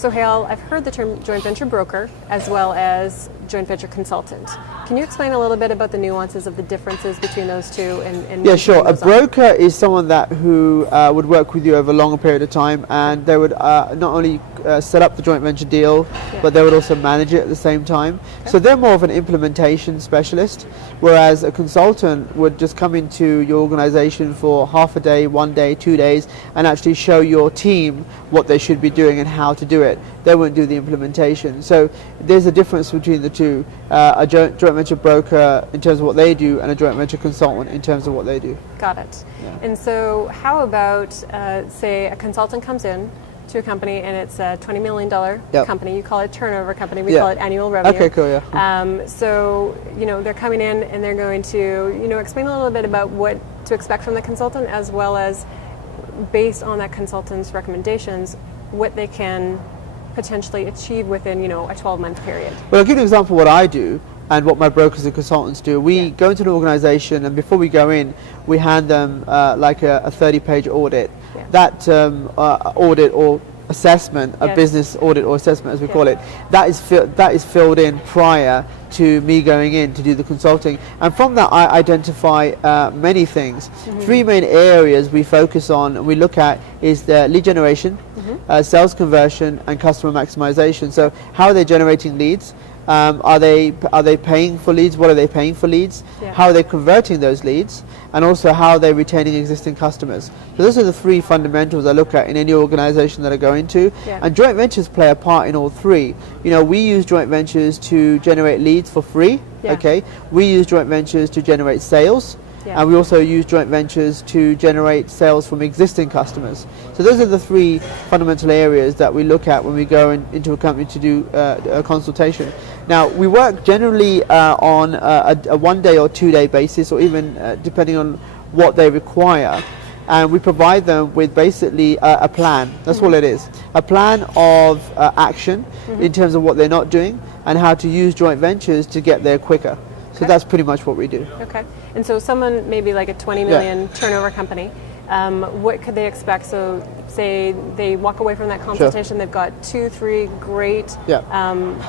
Sohail, I've heard the term joint venture broker as well as joint venture consultant. Can you explain a little bit about the nuances of the differences between those two? And yeah, sure. A broker is someone who would work with you over a longer period of time, and they would not only set up the joint venture deal, but they would also manage it at the same time. Okay. So they're more of an implementation specialist, whereas a consultant would just come into your organization for half a day, 1 day, 2 days, and actually show your team what they should be doing and how to do it. They won't do the implementation. So there's a difference between the two. A joint venture broker in terms of what they do, and a joint venture consultant in terms of what they do. Got it. Yeah. And so how about, say, a consultant comes in to a company and it's a $20 million company. You call it turnover company. We call it annual revenue. Okay, cool, yeah. So, they're coming in and they're going to, explain a little bit about what to expect from the consultant, as well as based on that consultant's recommendations, what they can potentially achieve within, a 12-month period. Well, I'll give you an example of what I do and what my brokers and consultants do. We go into an organization, and before we go in, we hand them like a 30-page audit. Yeah. That audit or assessment, a business audit or assessment as we call it, that is filled in prior to me going in to do the consulting. And from that I identify many things. Mm-hmm. 3 main areas we focus on and we look at is the lead generation, sales conversion, and customer maximization. So how are they generating leads? Are they paying for leads? What are they paying for leads? Yeah. How are they converting those leads? And also how are they retaining existing customers? So those are the 3 fundamentals I look at in any organization that I go into. Yeah. And joint ventures play a part in all 3. We use joint ventures to generate leads for free. Yeah. Okay. We use joint ventures to generate sales. Yeah. And we also use joint ventures to generate sales from existing customers. So those are the 3 fundamental areas that we look at when we go into a company to do a consultation. Now, we work generally on a 1 day or 2 day basis, or even depending on what they require. And we provide them with basically a plan. That's all it is. A plan of action in terms of what they're not doing and how to use joint ventures to get there quicker. So that's pretty much what we do. Okay. And so someone maybe like a 20 million turnover company, what could they expect? So say they walk away from that consultation, they've got 2-3 great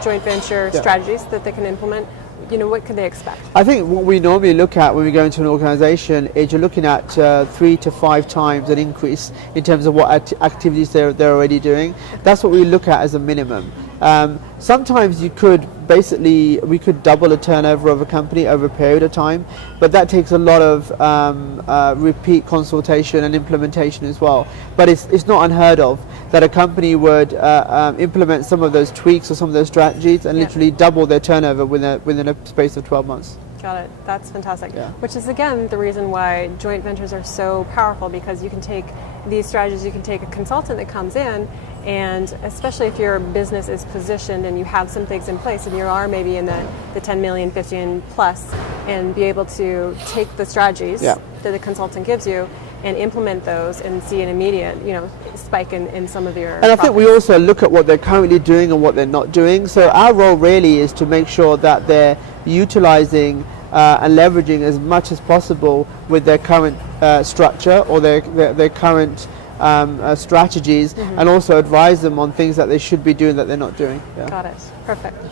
joint venture strategies that they can implement. What could they expect? I think what we normally look at when we go into an organization is you're looking at 3 to 5 times an increase in terms of what activities they're already doing. That's what we look at as a minimum. Sometimes we could double a turnover of a company over a period of time, but that takes a lot of repeat consultation and implementation as well. But it's not unheard of that a company would implement some of those tweaks or some of those strategies and literally double their turnover within a space of 12 months. Got it. That's fantastic. Yeah. Which is, again, the reason why joint ventures are so powerful, because you can take these strategies, you can take a consultant that comes in, and especially if your business is positioned and you have some things in place and you are maybe in the 10 million, 15 plus, and be able to take the strategies that the consultant gives you and implement those and see an immediate, spike in some of your And I think we also look at what they're currently doing and what they're not doing. So our role really is to make sure that they're utilizing and leveraging as much as possible with their current structure or their current strategies, and also advise them on things that they should be doing that they're not doing. Got it. Perfect.